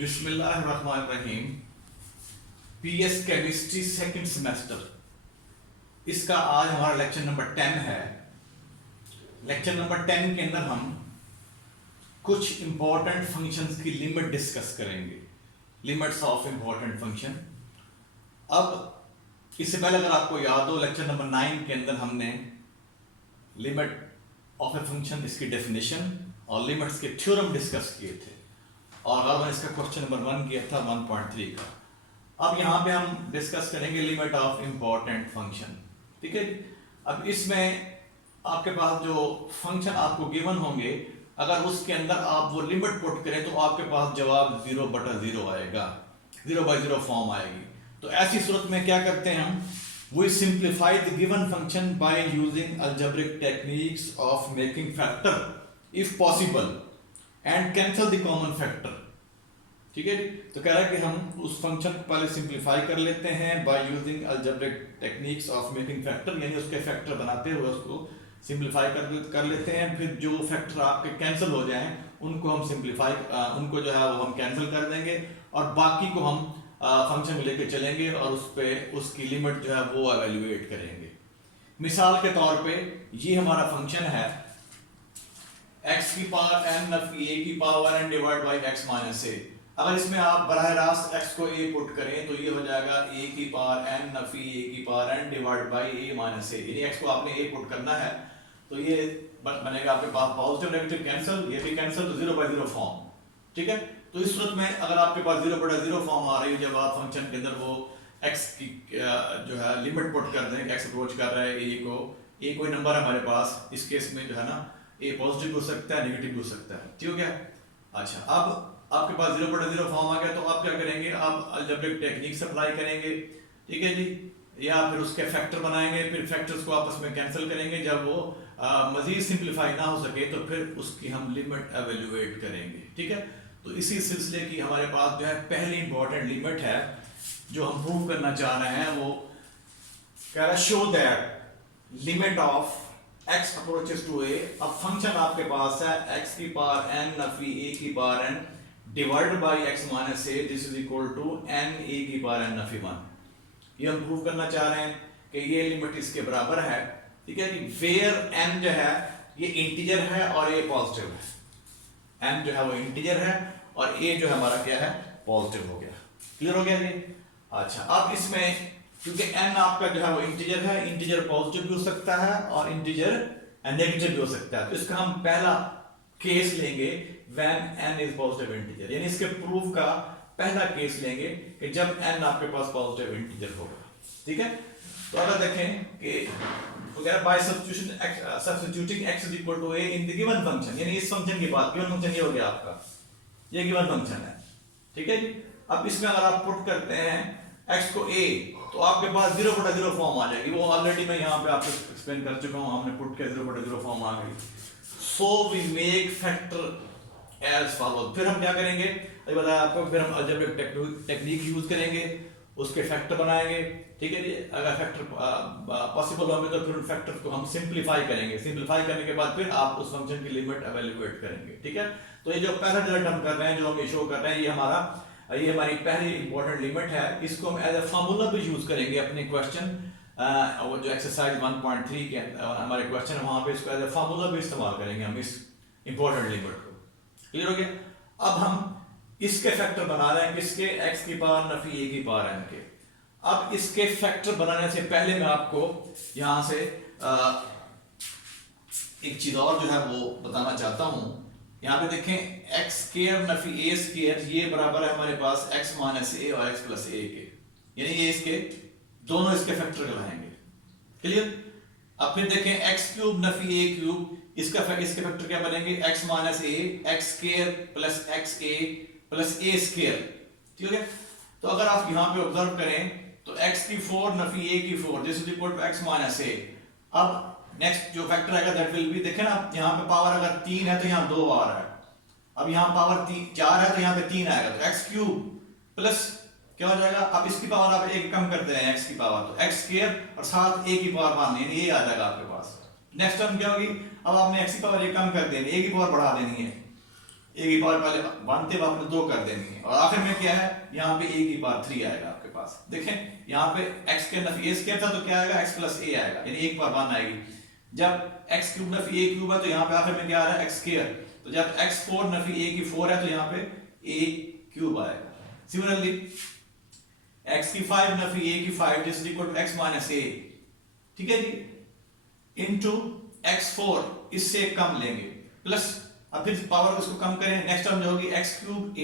बिस्मिल्लाहिर्रहमानिर्रहीम। PS chemistry second semester, इसका आज हमारा लेक्चर नंबर 10 है। लेक्चर नंबर 10 के अंदर हम कुछ इंपॉर्टेंट फंक्शंस की लिमिट डिस्कस करेंगे, लिमिट्स ऑफ इंपॉर्टेंट फंक्शन। अब इससे पहले अगर आपको याद हो, लेक्चर नंबर 9 के अंदर हमने लिमिट ऑफ ए फंक्शन, इसकी डेफिनेशन और लिमिट्स के थ्योरम डिस्कस किए थे, और अगर इसका क्वेश्चन नंबर 1 किया था 1.3 का। अब यहाँ पे हम डिस्कस करेंगे लिमिट ऑफ इंपॉर्टेंट फंक्शन, ठीक है। अब इसमें आपके पास जो फंक्शन आपको गिवन होंगे, अगर उसके अंदर आप वो लिमिट पुट करें तो आपके पास जवाब 0/0 आएगा, 0/0 फॉर्म आएगी। तो ऐसी सूरत में क्या करते हैं हम, we simplify the given function by using algebraic techniques of making factor if possible and cancel the common factor, ठीक है। तो कह रहा है कि हम उस फंक्शन को पहले सिंप्लीफाई कर लेते हैं by using algebraic techniques of making factor, यानी उसके फैक्टर बनाते हुए उसको सिंप्लीफाई कर लेते हैं। फिर जो फैक्टर आपके कैंसिल हो जाएं उनको हम उनको जो है वो हम कैंसिल कर देंगे, और बाकी को हम फंक्शन में लेके चलेंगे और उस पे उसकी लिमिट जो है वो एवेल्युएट करेंगे। मिसाल के तौर पे ये हमारा फंक्शन है x की पावर n a की power n divide by x minus a। अगर इसमें आप बराह रास्त x को a पुट करें तो ये हो जाएगा a की पावर n a की power n divide by a minus a, यानी x को आपने a पुट करना है तो ये बनेगा आपके पास पॉजिटिव नेगेटिव कैंसिल, ये भी कैंसिल, तो 0/0 फॉर्म, ठीक है। तो इस सूरत में अगर आपके पास 0/0 फॉर्म आ रही है, जब आप फंक्शन के अंदर वो x की जो है लिमिट पुट कर दें, x अप्रोच कर रहा है a कोई नंबर है हमारे पास, इस केस में जो है ना a पॉजिटिव हो सकता है, नेगेटिव हो सकता है, ठीक हो गया। अच्छा, अब आपके पास 0/0 फॉर्म आ गया तो आप क्या करेंगे, आप अलजेब्रिक टेक्निक्स अप्लाई करेंगे, ठीक है जी, या फिर उसके फैक्टर बनाएंगे, फिर फैक्टर्स को आपस में कैंसिल करेंगे। जब वो मजीद सिंप्लीफाई ना हो सके तो फिर उसकी हम लिमिट एवेल्युएट करेंगे, ठीक है। तो इसी सिलसिले की हमारे पास जो है पहली इंपॉर्टेंट लिमिट है जो हम प्रूव करना चाह रहे हैं। वो कह रहा है show that limit of x approaches to a। अब फंक्शन आपके पास है x की पावर n नफी a की power n divided by x minus a, this is equal to n a की पावर n नफी 1। ये हम प्रूव करना चाह रहे हैं कि ये लिमिट इसके बराबर है, ठीक है जी। वेयर n जो है ये इंटीजर है और a पॉजिटिव है, n जो है वो इंटीजर है और a जो है हमारा क्या है, पॉजिटिव हो गया। क्लियर हो गया ये। अच्छा, अब इसमें क्योंकि n आपका जो है वो इंटीजर है, इंटीजर पॉजिटिव भी हो सकता है और इंटीजर नेगेटिव भी हो सकता है। तो इसका हम पहला केस लेंगे when n is positive integer, यानी इसके प्रूफ का पहला केस लेंगे कि जब n आपके पास पॉजिटिव इंटीजर होगा, ठीक है। तो अगर देखें कि वगैरह by substituting x is equal to a in the given function, यानी इस फंक्शन की बात, गिवन फंक्शन ये हो गया आपका, ये गिवन फंक्शन है, ठीक है जी। अब इसमें अगर आप पुट करते हैं x को a तो आपके पास 0/0 फॉर्म आ जाएगी। वो ऑलरेडी मैं यहाँ पे आपको एक्सप्लेन कर चुका हूँ, हमने पुट किया 0/0 फॉर्म आ गई। So we make factor as follows. फिर हम क्या करेंगे, अभी बताया आपको, फिर हम अलजेब्रिक टेक्निक यूज करेंगे, उसके फैक्टर बनाएंगे, ठीक है जी। अगर फैक्टर पॉसिबल होंगे तो फिर उन फैक्टर को हम सिंप्लीफाई करेंगे, सिंप्लीफाई करने के बाद फिर आप उस फंक्शन की लिमिट एवेल्युएट करेंगे, ठीक है। तो ये जो पहला रिजल्ट हम कर रहे हैं, जो हम शो कर रहे हैं, ये हमारी पहली इंपॉर्टेंट लिमिट है। इसको हम एज ए फार्मूला भी यूज करेंगे अपने क्वेश्चन, वो जो एक्सरसाइज 1.3 के हमारे क्वेश्चन है वहां पे इसको एज ए फार्मूला भी इस्तेमाल करेंगे हम इस इंपॉर्टेंट लिमिट को। क्लियर हो गया। अब हम इसके फैक्टर बना रहे हैं, किसके, x की पावर नफी a की पावर n के। अब इसके फैक्टर बनाने से पहले मैं आपको यहां से एक चीज और जो है वो बताना चाहता हूं। यहाँ पे देखें x square Nafi a square, ये बराबर है हमारे पास x माइनस a और x प्लस a के, यानी ये इसके दोनों इसके फैक्टर कहलाएंगे। क्लियर। अब फिर देखें x cube Nafi a cube, इसके फैक्टर क्या बनेंगे, x minus a, x square plus xa plus a square, ठीक है। तो अगर आप यहाँ पे ऑब्जर्व करें तो x की 4 नफी a की 4, this is equal to x minus a। अब नेक्स्ट जो फैक्टर आएगा दैट विल बी, देखें ना यहाँ पे पावर अगर 3 है तो यहाँ 2 आ रहा है, अब यहाँ पावर 4 है तो यहाँ पे 3 आएगा, तो x क्यूब प्लस क्या हो जाएगा, अब इसकी पावर आप एक कम करते हैं x की पावर, तो x स्क्वायर और साथ a की पावर माननी है, ये आ जाएगा आपके पास। नेक्स्ट टर्म क्या होगी, अब आपने x की पावर एक कम कर देनी, a की पावर बढ़ा देनी है, ए की पावर पहले 1 थे, आपने 2 कर देनी है, और आखिर में क्या है यहाँ पे ए की पावर 3 आएगा आपके पास। देखें यहाँ पे x के नफी ए स्क्वायर था तो क्या आएगा x प्लस ए आएगा, यानी एक पावर 1 आएगी। जब x क्यूब नफी ए क्यूब है तो यहाँ पे आखिर में क्या आ रहा है x स्क्वायर, तो जब x 4 नफी ए की 4 है तो यहाँ पे a क्यूब आएगा। सिमिलरली x की 5 नफी a की 5 is equal to x minus a, ठीक है जी, इनटू x4 इससे कम लेंगे प्लस, अब फिर पावर को इसको कम करें, नेक्स्ट टर्म जो होगी x cube a,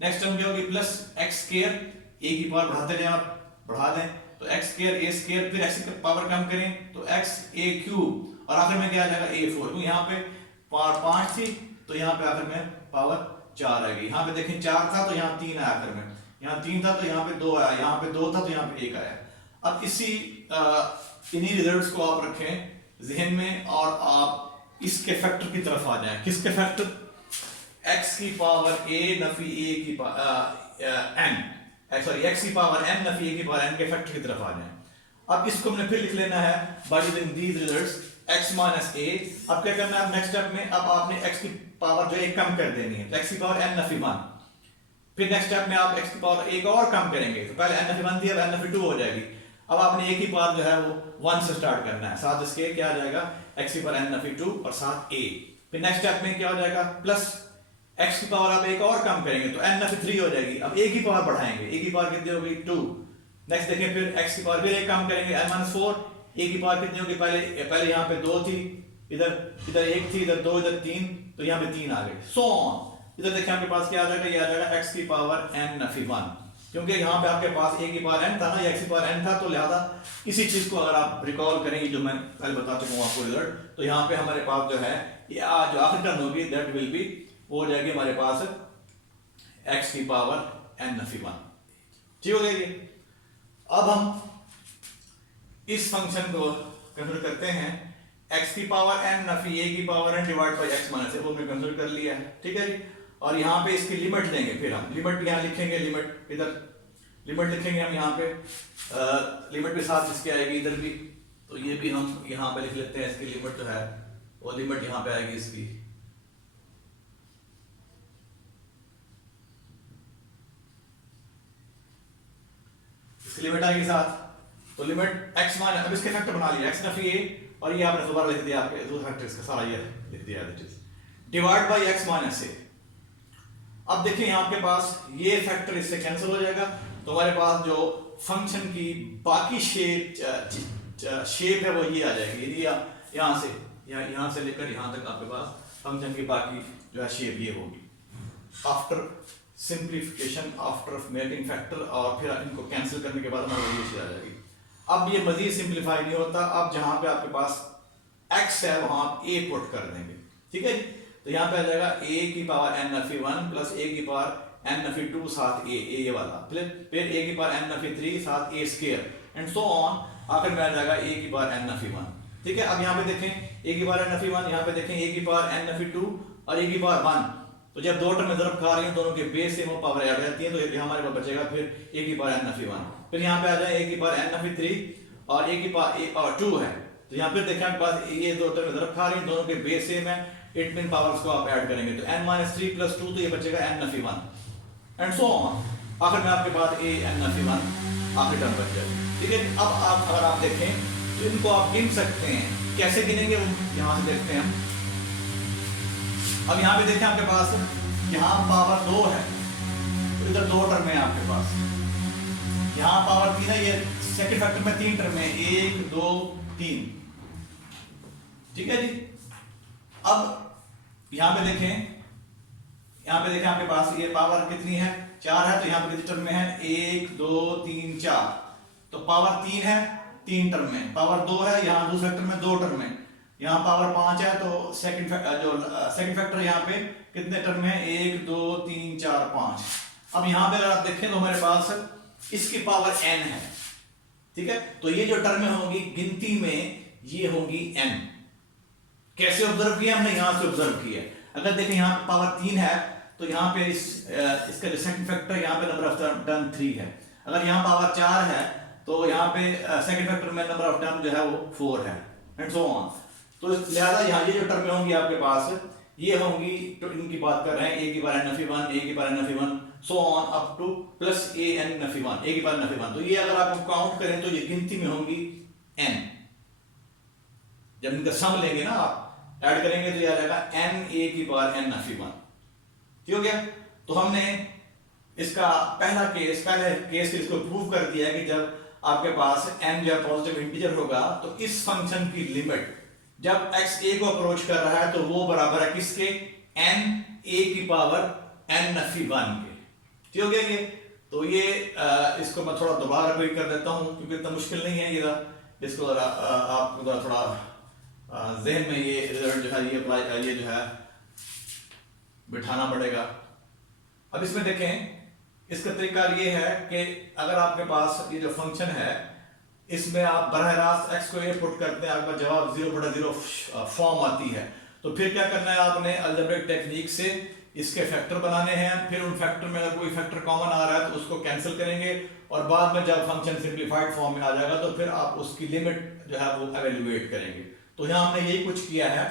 next term जो होगी प्लस x स्क्वायर, a की पावर बढ़ाते जाएं आप, बढ़ा दें तो x स्क्वायर a स्क्वायर, फिर x की पावर कम करें तो x a क्यूब, और आखिर में क्या आ जाएगा a4, क्योंकि यहाँ पे पावर 5 थी तो यहाँ पे आखिर में पावर 4 आएगी। यहाँ पे देखें 4 था तो यहाँ 3 आया, आखिर में यहाँ 3 था तो यहाँ पे 2 आया, यहाँ पे 2 था तो यहाँ पे 1 आया। अब इन्हीं रिजल्ट्स को आप रखें जहन में और आप इसके फैक्टर की तरफ आ जाएं। किसके फैक्टर? x की पावर a नफी a की n, सॉरी x की पावर n नफी a की पावर n के फैक्टर की तरफ आ जाएं। अब इसको हमने फिर लिख लेना है by using these results x minus a। अब क्या करना है नेक्स्ट स्टेप में, अब आपने x की पावर जो है कम कर देनी है, तो x की पावर n नफी 1, फिर नेक्स्ट स्टेप में आप x की पावर एक और कम करेंगे, तो पहले n नफी 1 थी अब n नफी 2 हो जाएगी। अब आपने a की पावर जो है वो 1 से स्टार्ट करना है, साथ इसके क्या आ जाएगा x की पावर n नफी 2 और साथ a। फिर नेक्स्ट स्टेप में क्या हो जाएगा प्लस x की पावर आप एक और कम करेंगे तो n नफी 3 हो जाएगी। अब a की पावर बढ़ाएंगे, a की पावर कितनी होगी 2। नेक्स्ट देखें फिर x की पावर फिर एक कम करेंगे n माइनस 4, a की पावर कितनी होगी, पहले यहाँ पे 2 थी, इधर 1 थी, इधर 2, इधर 3, तो यहाँ पे 3 आ गई, सो ऑन। इधर देखिए आपके पास क्या आ जाएगा, ये आ जाएगा x की पावर n नफी 1, क्योंकि यहाँ पे आपके पास a की पावर n था ना, या x की पावर n था, तो लिहाजा इसी चीज को अगर आप रिकॉल करेंगे जो मैं पहले बता चुका हूँ आपको रिजल्ट, तो यहाँ पे हमारे पास जो है ये जो आखिरी टर्म होगी दैट विल बी, वो हो जाएगी हमारे पास x की पावर n नफी 1, ठीक हो गया ये। अब हम इस फंक्शन को कंसीडर करते हैं x की पावर n नफी a की power n divide by x minus a, वो हमने कंसीडर कर लिया है, ठीक है जी। और यहाँ पे इसकी लिमिट लेंगे, फिर हम लिमिट भी यहाँ लिखेंगे, लिमिट इधर लिमिट लिखेंगे हम यहाँ पे, लिमिट भी साथ इसके आएगी इधर भी, तो ये भी हम यहाँ पे लिख लेते हैं, इसकी लिमिट जो है वो लिमिट यहाँ पे आएगी इसकी, इसकी लिमिट आएगी साथ, तो लिमिट x माइनस, अब इसके फैक्टर बना लिया x नफी a, और ये आपने दोबारा लिख दिया, आपके दो फैक्टर इसका सारा ये लिख दिया divide by x minus a। अब देखिए यहाँ आपके पास ये फैक्टर इससे कैंसिल हो जाएगा, तो हमारे पास जो फंक्शन की बाकी शेप है वो ये आ जाएगी, यदि यहाँ से लेकर यहाँ तक आपके पास फंक्शन की बाकी जो है शेप ये होगी after simplification, after making factor, और फिर इनको कैंसिल करने के बाद हमारे ये चीज आ जाएगी। अब ये मजीद सिंप्लीफाई नहीं होता, अब जहाँ पे आपके पास x है वहां आप a पुट कर देंगे, ठीक है। तो यहाँ पे आ जाएगा a की पावर n नफी 1 प्लस a की पावर n नफी 2 साथ a ये वाला, फिर a की पावर n नफी 3 साथ a square and so on, आखिर में आ जाएगा a की पावर n नफी 1, ठीक है। अब यहाँ पे देखें a की पावर n नफी 1, यहाँ पे देखें a की पावर n नफी 2 और a की पावर 1, तो जब दो टर्म में ज़रब खा रही हैं दोनों के बेस से वो पावर ऐड हो जाती है, तो ये हमारे पास बचेगा फिर a की पावर n नफी 1, फिर यहाँ पे आ जाए a की पावर n नफी 3 और a की पावर 2 है, तो यहाँ पे देखें आपके पास ये दो टर्म में ज़रब खा रही हैं दोनों के बेस सेम है, 8 मिन पावर्स को आप ऐड करेंगे तो n माइनस 3 प्लस 2, तो ये बचेगा n नफी 1 एंड सो ऑन, आखिर में आपके पास a n नफी 1 आखिरी टर्म बच जाएगी, ठीक है। अब आप अगर आप देखें तो इनको आप गिन सकते हैं, कैसे गिनेंगे यहाँ से देखते हैं हम। अब यहाँ पे देखें आपके पास यहाँ पावर 2 है, तो इधर 2 टर्म है आपके पास, यहाँ पावर 3 है, ये सेकंड फैक्टर में 3 टर्म है 1 2 3, ठीक है जी। अब यहाँ पे देखें आपके पास ये पावर कितनी है 4 है, तो यहाँ पे कितनी टर्म में है 1 2 3 4, तो पावर 3 है 3 टर्म में, पावर 2 है यहाँ दूसरे फैक्टर में 2 टर्म में, यहाँ पावर 5 है, तो सेकंड फैक्टर यहाँ पे कितने टर्म है 1 2 3 4 5। अब यहाँ पे अगर आप देखें तो हमारे पास इसकी पावर n है, ठीक है, तो ये जो टर्म होगी गिनती में ये होगी n। कैसे ऑब्जर्व किया हमने, यहाँ से ऑब्जर्व किया। अगर देखें यहाँ पे पावर 3 है तो यहाँ पे इसका जो सेकंड फैक्टर यहाँ पे नंबर ऑफ टर्म 3 है, अगर यहाँ पावर 4 है तो यहाँ पे सेकंड फैक्टर में नंबर ऑफ टर्म जो है वो 4 है एंड सो ऑन। तो लिहाजा यहाँ ये जो टर्म होंगी आपके पास ये होंगी, तो इनकी बात कर रहे हैं ए की पावर n नफी 1, ए की पावर n नफी 1 so on up two plus A n नफी 1, ए की पावर नफी 1। तो ये अगर आप काउंट करें तो ये गिनती में होंगी n। जब इनका सम लेंगे ना आप ऐड करेंगे तो ये आ जाएगा n ए की पावर n नफी 1। ठीक हो गया। तो हमने इसका पहला केस इसको प्रूव कर दिया है कि जब आपके पास n जो पॉजिटिव इंटीजर होगा तो इस फंक्शन की लिमिट जब x a को अप्रोच कर रहा है तो वो बराबर है किसके, n a की पावर n नफी 1 के। ठीक हो गया ये। तो ये इसको मैं थोड़ा दोबारा रिपीट कर देता हूं क्योंकि इतना मुश्किल नहीं है ये। इसको आपको थोड़ा जहन में ये रिजल्ट जो है ये अप्लाई ये जो है बिठाना पड़ेगा। अब इसमें देखें, इसका तरीका ये है कि अगर आपके पास ये जो फंक्शन है इसमें आप बरह रास्त x को ये पुट करते हैं, आपका जवाब 0/0 फॉर्म आती है। तो फिर क्या करना है आपने, अलजेब्रिक टेक्निक से इसके फैक्टर बनाने हैं। फिर उन फैक्टर में अगर कोई फैक्टर कॉमन आ रहा है तो उसको कैंसिल करेंगे और बाद में जब फंक्शन सिंप्लीफाइड फॉर्म में आ जाएगा तो फिर आप उसकी लिमिट जो है वो एवेल्युएट करेंगे। तो यहाँ हमने यही कुछ किया है।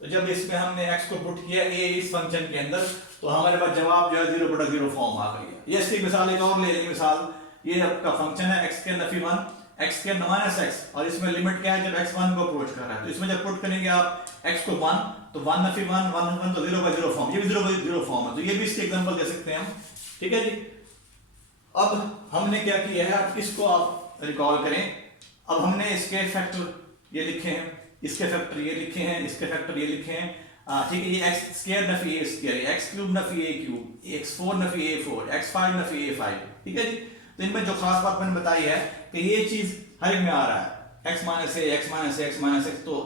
तो जब इसमें हमने x को पुट किया a इस फंक्शन के अंदर तो हमारे पास जवाब जो है 0/0 फॉर्म आ गई है। ये इसकी मिसाल एक और ले लेंगे। मिसाल ये आपका फंक्शन है x के नफी 1 x के माइनस x और इसमें लिमिट क्या है जब x 1 को अप्रोच कर रहा है। तो इसमें जब पुट करेंगे आप x को 1 तो 1 नफी 1 1 नफी 1 तो 0/0 फॉर्म, ये भी 0/0 फॉर्म है। तो ये भी इसके एग्जांपल दे सकते हैं हम। ठीक है जी। अब हमने क्या किया है, अब इसको आप रिकॉल करें। अब हमने इसके फैक्टर ये लिखे हैं, इसके फैक्टर ये लिखे हैं, इसके फैक्टर ये लिखे हैं। ठीक है, ये x square Nafi a square, x cube Nafi a cube, x4 Nafi a 4, x5 Nafi a 5। ठीक है जी। तो इनमें जो खास बात मैंने बताई है कि ये चीज हर एक में आ रहा है, x minus a, x minus a, x minus x, तो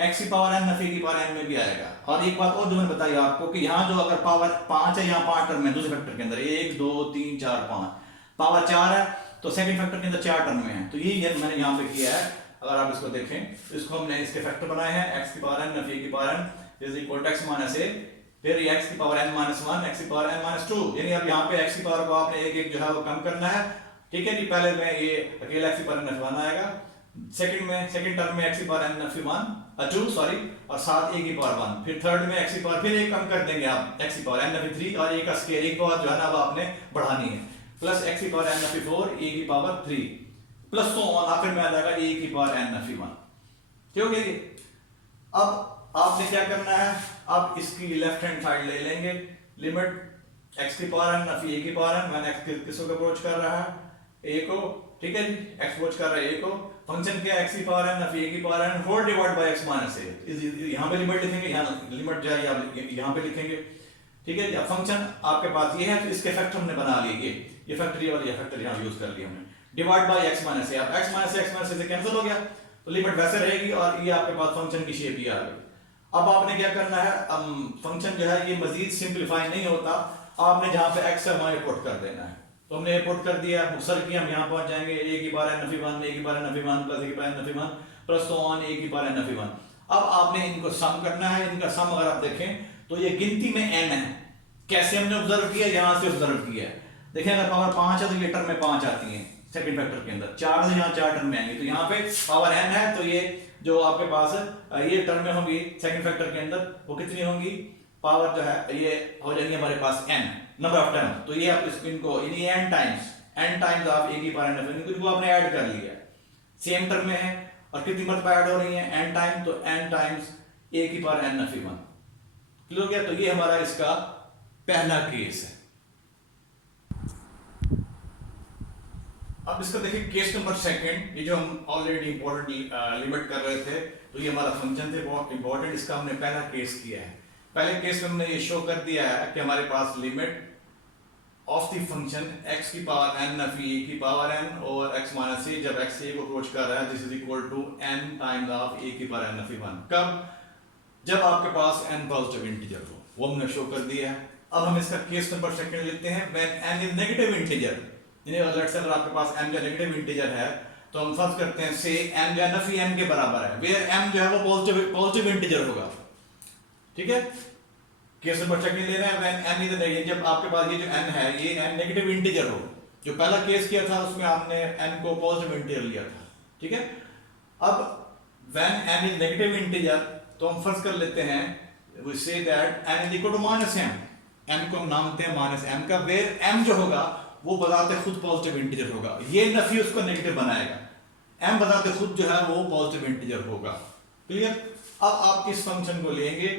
x की पावर n नफी की पावर n में भी आएगा। और एक बात और जो मैंने बताई आपको कि यहाँ जो अगर पावर 5 है, यहाँ 5 टर्म है दूसरे फैक्टर के अंदर, 1 2 3 4 5, पावर 4 है तो सेकंड फैक्टर के अंदर 4 टर्म में है। तो यही मैंने यहाँ पे किया है। अगर आप इसको देखें तो इसको हमने इसके फैक्टर बनाए हैं, x की पावर n नफी की power n is equal to x minus a, फिर ये x की पावर n माइनस 1, x की पावर n माइनस 2। यानी अब यहाँ पे x की पावर को आपने एक एक जो है वो कम करना है। ठीक है जी। पहले में ये अकेला x की पावर n नफी 1 आएगा, सेकंड टर्म में x की पावर n नफी 2 सॉरी और साथ a की पावर 1, फिर थर्ड में x की पावर फिर एक कम कर देंगे आप x की पावर n नफी 3 और a का स्क्वायर एक पावर जो है ना अब आपने बढ़ानी है, प्लस x की पावर n नफी 4 a की पावर 3 प्लस सो ऑन, आखिर में आ जाएगा a की पावर n नफी 1। ठीक है जी। अब आपने क्या करना है, अब इसकी लेफ्ट हैंड साइड ले लेंगे, लिमिट x की पावर n नफी a की पावर n, मैंने x किसको अप्रोच कर रहा है a को। ठीक है जी। x अप्रोच कर रहा है a को। फंक्शन क्या है, x की पावर n नफी a की power n whole divide by x minus a। यहाँ पे लिमिट लिखेंगे, यहाँ लिमिट जो है आप यहाँ पे लिखेंगे। ठीक है। अब फंक्शन आपके पास ये है तो इसके फैक्टर हमने बना लिए, ये फैक्टर और ये फैक्टर यहाँ यूज कर लिया हमने, divide by x minus a। अब x माइनस से कैंसिल हो गया तो लिमिट वैसे रहेगी और ये आपके पास फंक्शन की शेप ही आ गई। अब आपने क्या करना है, फंक्शन जो है ये मजीद सिंपलीफाई नहीं होता, आपने जहां पे x है वहां पुट कर देना है। तो हमने पुट कर दिया, मुक्सर किया, हम यहां पहुंच जाएंगे a की पावर n नफी 1, a की पावर n नफी 1 प्लस a की पावर n नफी 1 प्लस सो ऑन a की पावर n नफी 1। अब आपने इनको सम करना है। इनका सम अगर आप देखें तो ये गिनती में n है। कैसे हमने ऑब्जर्व किया, यहां से ऑब्जर्व किया है। देखिए अगर पावर 5 है तो ये टर्म में 5 आती है सेकंड फैक्टर के अंदर, 4 से यहाँ 4 टर्म में आएंगे। तो यहाँ पे पावर n है तो ये जो आपके पास ये टर्म में होंगी सेकंड फैक्टर के अंदर वो कितनी होंगी, पावर जो है ये हो जाएंगे हमारे पास n नंबर ऑफ टर्म। तो ये आप इनको n टाइम्स आप a की पावर n इनको आपने ऐड कर लिया, सेम टर्म में है और कितनी मर्तबा ऐड हो रही है n टाइम, तो n टाइम्स a की पावर n नफी 1। क्लियर हो गया। तो ये हमारा इसका पहला केस है। अब इसका देखिए केस नंबर सेकंड, ये जो हम ऑलरेडी इंपॉर्टेंट लिमिट कर रहे थे तो ये हमारा फंक्शन थे बहुत इंपॉर्टेंट, इसका हमने पहला केस किया है। पहले केस में हमने ये शो कर दिया है कि हमारे पास limit of the function x की पावर n नफी a की पावर n और x माइनस a, जब x a को अप्रोच कर रहा है this is equal to n times of a की पावर n नफी 1। कब, जब आपके पास n पॉजिटिव इंटीजर हो, वो हमने शो कर दिया है। अब हम इसका केस नंबर सेकंड लेते हैं, when n is negative integer. Let's say अगर आपके पास m जो नेगेटिव इंटीजर है तो हम फर्ज करते हैं से m जो है नफी m के बराबर है, वेयर m जो है वो पॉजिटिव इंटीजर होगा। ठीक है। केस नंबर सेकंड ले रहे हैं, व्हेन n इज नेगेटिव, जब आपके पास ये जो n है ये n नेगेटिव इंटीजर हो। जो पहला केस किया था उसमें हमने n को पॉजिटिव इंटीजर लिया था। ठीक है। अब when n is negative integer तो हम फर्ज कर लेते हैं we say that n is equal to minus m, m को हम नाम देते हैं माइनस m का, वेयर m जो होगा वो बताते खुद पॉजिटिव इंटीजर होगा, ये नफी उसको नेगेटिव बनाएगा, m बताते खुद जो है वो पॉजिटिव इंटीजर होगा। क्लियर? अब आप इस फंक्शन को लेंगे,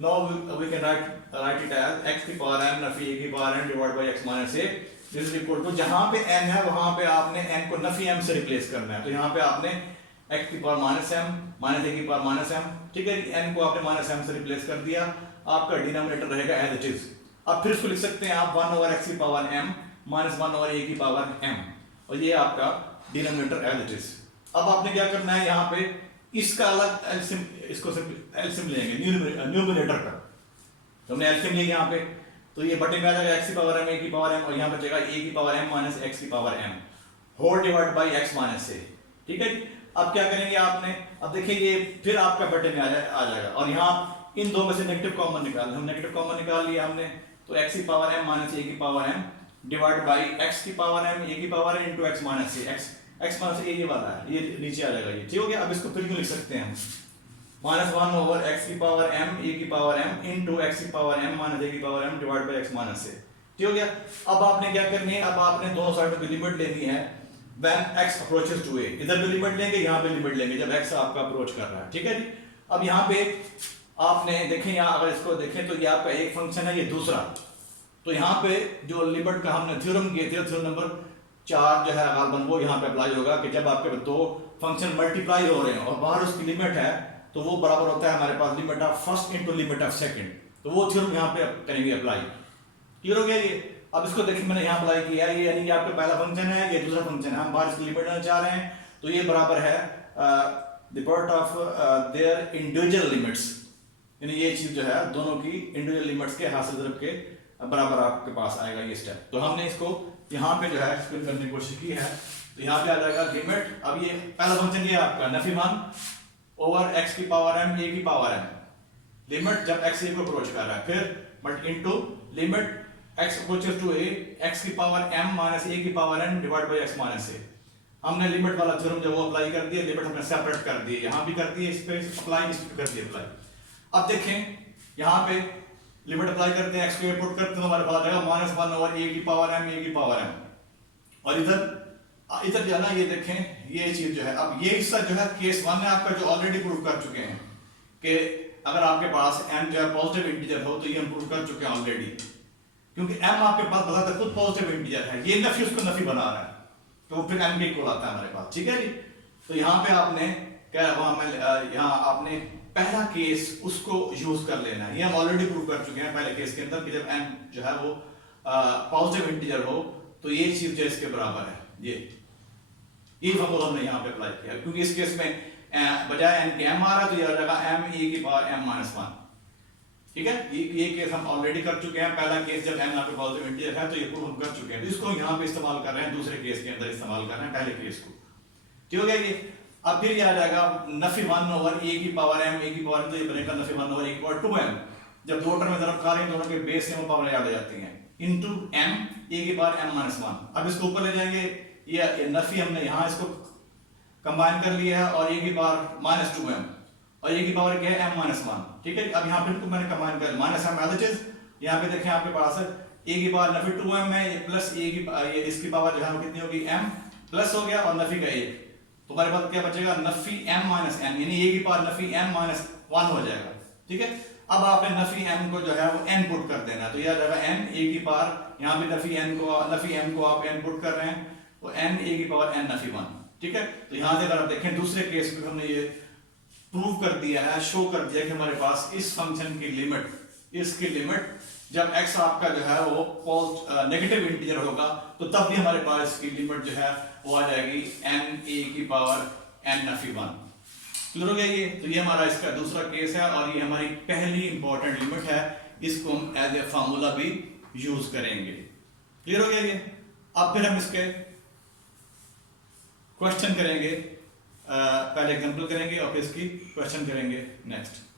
now we can write it as x की पावर m नफी a की power m divide by x minus a, this is equal to, जहां पे n है वहां पे आपने n को नफी m से रिप्लेस करना है, तो यहां पे आपने x की power minus m minus a की पावर माइनस m, ठीक है, n को आपने माइनस m से रिप्लेस कर दिया, आपका डिनोमिनेटर रहेगा एज इट इज। अब फिर इसको लिख सकते हैं आप 1 ओवर x की power m minus 1 over a की पावर m, और ये आपका डिनोमिनेटर एज इट इज। अब आपने क्या करना है, यहाँ पे इसका अलग एलसीएम, इसको एलसीएम लेंगे न्यूमरेटर का, तो हमने एलसीएम लिया यहाँ पे, तो ये बटे में आ जाएगा x की पावर m a की पावर m, और यहाँ बचेगा a की पावर m माइनस x की power m whole divide by x minus a, ठीक है। अब क्या करेंगे आपने, अब देखिए ये फिर आपका बटे में आ जाएगा, और यहाँ इन दो में से नेगेटिव कॉमन निकाल, हम नेगेटिव कॉमन निकाल लिया हमने, तो x की पावर m माइनस a की power m divide by x की पावर m a की power m into x minus a, x minus a ये वाला है, ये नीचे आ जाएगा, ये ठीक हो गया। अब इसको फिर क्यों लिख सकते हैं हम, माइनस 1 ओवर x की पावर m a की पावर m इनटू x की पावर m माइनस a की power m divide by x minus a, ठीक हो गया। अब आपने क्या करनी है, अब आपने दोनों साइड में लिमिट लेनी है, when x approaches to a, इधर भी लिमिट लेंगे, यहाँ पे लिमिट लेंगे जब x आपका अप्रोच कर रहा है, ठीक है जी। अब यहाँ पे आपने देखें, यहाँ अगर इसको देखें तो ये आपका एक फंक्शन है, ये दूसरा, तो यहाँ पे जो लिमिट का हमने थ्योरम किए थे, थ्योरम नंबर 4 जो है गालबन वो यहाँ पे अप्लाई होगा कि जब आपके दो फंक्शन मल्टीप्लाई हो रहे हैं और बाहर उसकी लिमिट है, तो वो बराबर होता है हमारे पास limit of first into limit of second, तो वो थ्योरम यहाँ पे करेंगे अप्लाई। क्लियर हो गया ये? अब इसको देखिए मैंने यहाँ अप्लाई किया, ये यानी कि आपका पहला फंक्शन है, ये दूसरा फंक्शन है, हम बाहर इसकी लिमिट लेना चाह रहे हैं, तो ये बराबर है the product of their individual limits, यानी ये चीज जो है दोनों की इंडिविजुअल लिमिट्स के हासिल ज़रब के बराबर आपके पास आएगा ये स्टेप। तो हमने इसको यहाँ पे जो है एक्सप्लेन करने की कोशिश की है, तो यहाँ पे आ जाएगा लिमिट, अब ये पहला फंक्शन ये आपका नफी 1 ओवर x की पावर m a की पावर m, लिमिट जब x a को अप्रोच कर रहा है, फिर but into limit x approaches to a x की पावर m माइनस a की power n divide by x minus a। हमने लिमिट वाला थ्योरम जब वो अप्लाई कर दिया, लिमिट हमने सेपरेट कर दी, यहाँ भी कर दी, इस पे अप्लाई, इस पे कर दी अप्लाई। अब देखें यहाँ पे लिमिट अप्लाई करते हैं, x को पुट करते हैं, हमारे पास आ जाएगा माइनस 1 ओवर a की पावर m a की पावर m, और इधर जो है ना ये देखें ये चीज जो है, अब ये हिस्सा जो है केस 1 में आपका जो ऑलरेडी प्रूव कर चुके हैं कि अगर आपके पास m जो है पॉजिटिव इंटीजर हो, तो ये हम प्रूव कर चुके हैं ऑलरेडी, क्योंकि m आपके पास बताता खुद पॉजिटिव इंटीजर है, ये नफी उसको नफी बना रहा है, तो वो फिर m के इक्वल आता है हमारे पास, ठीक है जी। तो यहाँ पे आपने क्या यहाँ आपने पहला केस उसको यूज कर लेना है, ये हम ऑलरेडी प्रूव कर चुके हैं पहले केस के अंदर कि जब m जो है वो पॉजिटिव इंटीजर हो तो ये चीज जो इसके बराबर है, ये फॉर्मूला हमने यहाँ पे अप्लाई किया, क्योंकि इस केस में बजाय n के m आ रहा है, तो ये आ जाएगा m a की पावर m माइनस 1, ठीक है। ये केस हम ऑलरेडी कर चुके हैं, पहला केस जब m आपके पॉजिटिव इंटीजर है तो ये प्रूव हम कर चुके हैं, तो इसको यहाँ पे इस्तेमाल कर रहे हैं, दूसरे केस के अंदर इस्तेमाल कर रहे हैं पहले केस को, ठीक हो गया ये। अब फिर ये आ जाएगा नफी 1 ओवर a की पावर m a की पावर, तो ये बनेगा नफी 1 ओवर a की पावर 2m, जब दो टर्म में ज़रब खा रहे हैं दोनों के बेस से वो पावर याद आ जाती हैं, इनटू m a की पावर m माइनस 1। अब इसको ऊपर ले जाएंगे, ये नफी हमने यहाँ इसको कंबाइन कर लिया है, और a की पावर माइनस 2m, और a की पावर क्या है m माइनस 1, ठीक है। अब यहाँ फिर मैंने कंबाइन कर minus m as it is, यहाँ पे देखें आपके पास a की पावर नफी 2m है, ये प्लस a की ये इसकी पावर जो है वो कितनी होगी m प्लस हो गया, और नफी का 1, तो हमारे पास क्या बचेगा नफी m माइनस n, यानी a की पावर नफी m माइनस 1 हो जाएगा, ठीक है। अब आपने नफी m को जो है वो n पुट कर देना, तो यह आ जाएगा n a की पावर, यहाँ पे नफी m को आप n पुट कर रहे हैं, तो n a की पावर n नफी 1, ठीक है। तो यहाँ से अगर आप देखें दूसरे केस में हमने ये प्रूव कर दिया है, शो कर दिया कि हमारे पास इस फंक्शन की लिमिट, इसकी लिमिट जब x आपका जो है वो नेगेटिव इंटीजर होगा, तो तब भी हमारे पास इसकी लिमिट जो है वो आ जाएगी n a की पावर n नफी 1। क्लियर हो गया ये? तो ये हमारा इसका दूसरा केस है, और ये हमारी पहली इंपॉर्टेंट लिमिट है, इसको हम एज ए फार्मूला भी यूज करेंगे। क्लियर हो गया ये? अब फिर हम इसके क्वेश्चन करेंगे, पहले एग्जांपल करेंगे और फिर इसकी क्वेश्चन करेंगे नेक्स्ट।